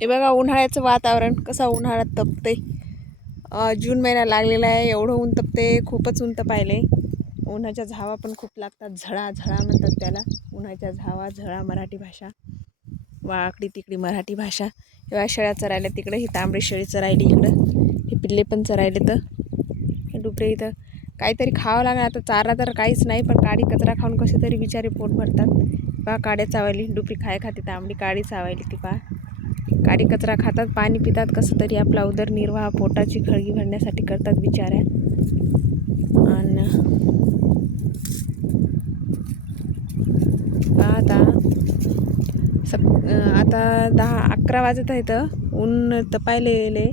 हे बघा उन्हाळ्याचं वातावरण कसं उन्हाळ्यात तपते जून महिना लागलेला आहे एवढं ऊन तपते खूपच ऊन तपायले उन्हाच्या झावा पण खूप लागतात झळा झळा म्हणतात त्याला. उन्हाच्या झावा झळा मराठी भाषा. वाकडी तिकडी मराठी भाषा. किंवा शेळ्या चरायला तिकडं ही तांबडी शेळी चरायली इकडं. हे पिल्ले पण चरायले तर. हे डुबरे इथं. काहीतरी खावं लागणार आता चारा तर काहीच नाही पण काडी कचरा खाऊन कसे तरी बिचारे पोट भरतात. पहा काड्या चावायली डुपरी खाय खाते तांबडी काडी चावायली ती पहा. काडी कचरा खातात पाणी पितात कसं तरी आपला उदरनिर्वाह पोटाची खळगी भरण्यासाठी करतात बिचाऱ्या. आणि आता सक आता दहा अकरा वाजत आहेत. ऊन तपायले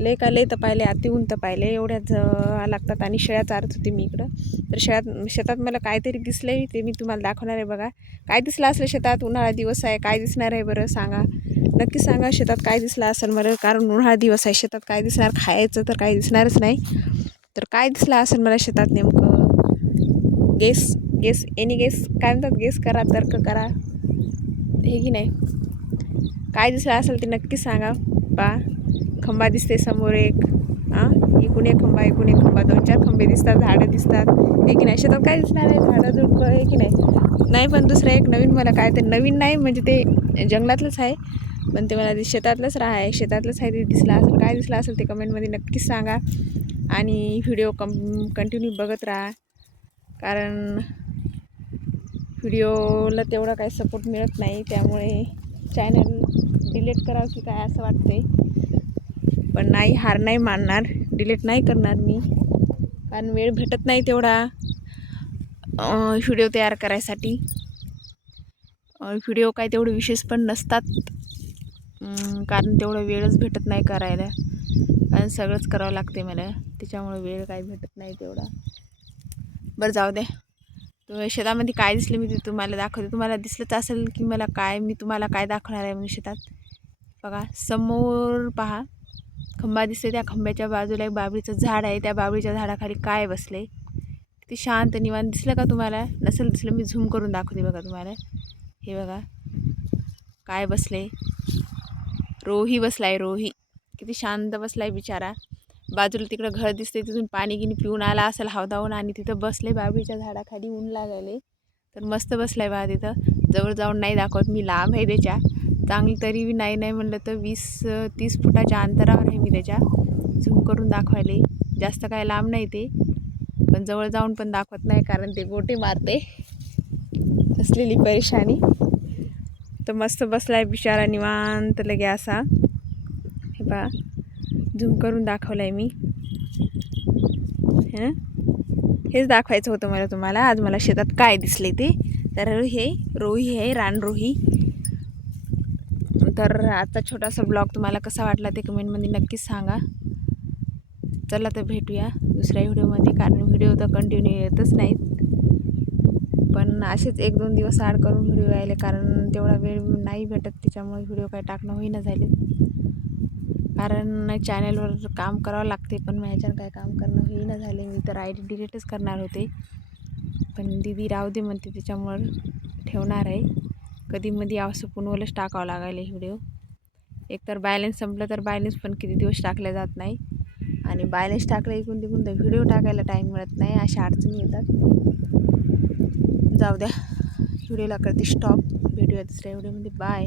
लय का लय तपायले आती ऊन तपायले एवढ्याच लागतात आणि शेळ्या चारत होती मी इकडं. तर शेळ्यात शेतात मला काहीतरी दिसलं ते मी तुम्हाला दाखवणार आहे बघा. काय दिसलं असलं शेतात? उन्हाळा दिवस आहे काय दिसणार आहे बरं सांगा. नक्की सांगा शेतात काय दिसलं असेल मला कारण उन्हाळा दिवस आहे शेतात काय दिसणार? खायचं तर काय दिसणारच नाही. तर काय दिसलं असेल मला शेतात नेमकं? गेस गेस एनी गेस काय म्हणतात? गेस करा तर्क करा. हे की नाही? काय दिसलं असेल ते नक्की सांगा. पा. खंबा दिसते समोर एक. हां? इकून एक खंबा इकून एक खंबा. दोन चार खंबे दिसतात झाडं दिसतात. हे की नाही? शेतात काय दिसणार आहे? झाडं झुडपं हे की नाही? नाही पण दुसरं एक नवीन मला काय ते नवीन नाही म्हणजे ते जंगलातलंच आहे. पण ते मला शेतातलंच राहाय आहे. शेतातलंच आहे ते दिसलं असेल काय दिसलं असेल ते कमेंटमध्ये नक्कीच सांगा. आणि व्हिडिओ कम कंटिन्यू बघत राहा. कारण व्हिडिओला तेवढा काही सपोर्ट मिळत नाही. त्यामुळे चॅनल डिलीट करावं की काय असं वाटते पण नाही हार नाही मानणार डिलीट नाही करणार मी. कारण वेळ भेटत नाही तेवढा व्हिडिओ तयार करायसाठी. व्हिडिओ काय तेवढे विशेष पण नसतात. कारण तेवढं वेळच भेटत नाही करायला. कारण सगळंच करावं लागते मला. त्याच्यामुळे वेळ काही भेटत नाही तेवढा. बरं जाऊ दे. तर शेतामध्ये काय दिसलं मी ते तुम्हाला दाखवते. तुम्हाला दिसलंच असेल की मला काय मी तुम्हाला काय दाखवणार आहे म्हणजे शेतात. बघा समोर पहा. खंबा दिसतोय त्या खंब्याच्या बाजूला एक बाबळीचं झाड आहे त्या बाबळीच्या झाडाखाली काय बसले किती शांत निवांत दिसलं का तुम्हाला? नसेल दिसलं मी झूम करून दाखवते बघा तुम्हाला. हे बघा. काय बसले रोही बसलाय रोही. किती शांत बसलाय बिचारा. बाजूला तिकडं घर दिसते तिथून पाणी गिनी पिऊन आला असेल हावधावून आणि तिथं बसले बाबळीच्या झाडाखाली ऊन लागले तर मस्त बसलाय बा तिथं. जवळ जाऊन नाही दाखवत मी लांब आहे त्याच्या. चांगली तरी बी नाही नाही म्हणलं तर वीस तीस फुटाच्या अंतरावर आहे मी त्याच्या. झूम करून दाखवायले. जास्त काय लांब नाही ते. पण जवळ जाऊन पण दाखवत नाही कारण ते गोटे मारते. असलेली परेशानी. तर मस्त बसलाय बिचारा निवांत लगे असा. हे पा झूम करून दाखवलं आहे मी. हं? हेच दाखवायचं होतं मला तुम्हाला. आज मला शेतात काय दिसले ते. तर हे रोही आहे रानरोही. तर आजचा छोटासा ब्लॉग तुम्हाला कसा वाटला ते कमेंटमध्ये नक्कीच सांगा. चला तर भेटूया दुसऱ्या व्हिडिओमध्ये कारण व्हिडिओ तर कंटिन्यू येतच नाहीत. पण असेच एक दोन दिवस आड करून व्हिडिओ यायले कारण तेवढा वेळ नाही भेटत त्याच्यामुळे व्हिडिओ काय टाकणं होईना झाले. कारण चॅनलवर काम करावं लागते पण माझ्यानं काय काम करणं होईना झाले. मी तर आय डी डिलीटच करणार होते. पण दिदी राहू दे म्हणते त्याच्यामुळं ठेवणार आहे. कधी मध्ये असं पुनवलंच टाकावं लागायला व्हिडिओ एकतर बॅलेन्स संपलं तर बॅलेन्स पण किती दिवस टाकले जात नाही. आणि बॅलेन्स टाकलं इकून तिकून तर व्हिडिओ टाकायला टाईम मिळत नाही अशा अडचणी येतात. जाऊ द्या. व्हिडिओला करते स्टॉप भेटूया दुसऱ्या व्हिडिओमध्ये बाय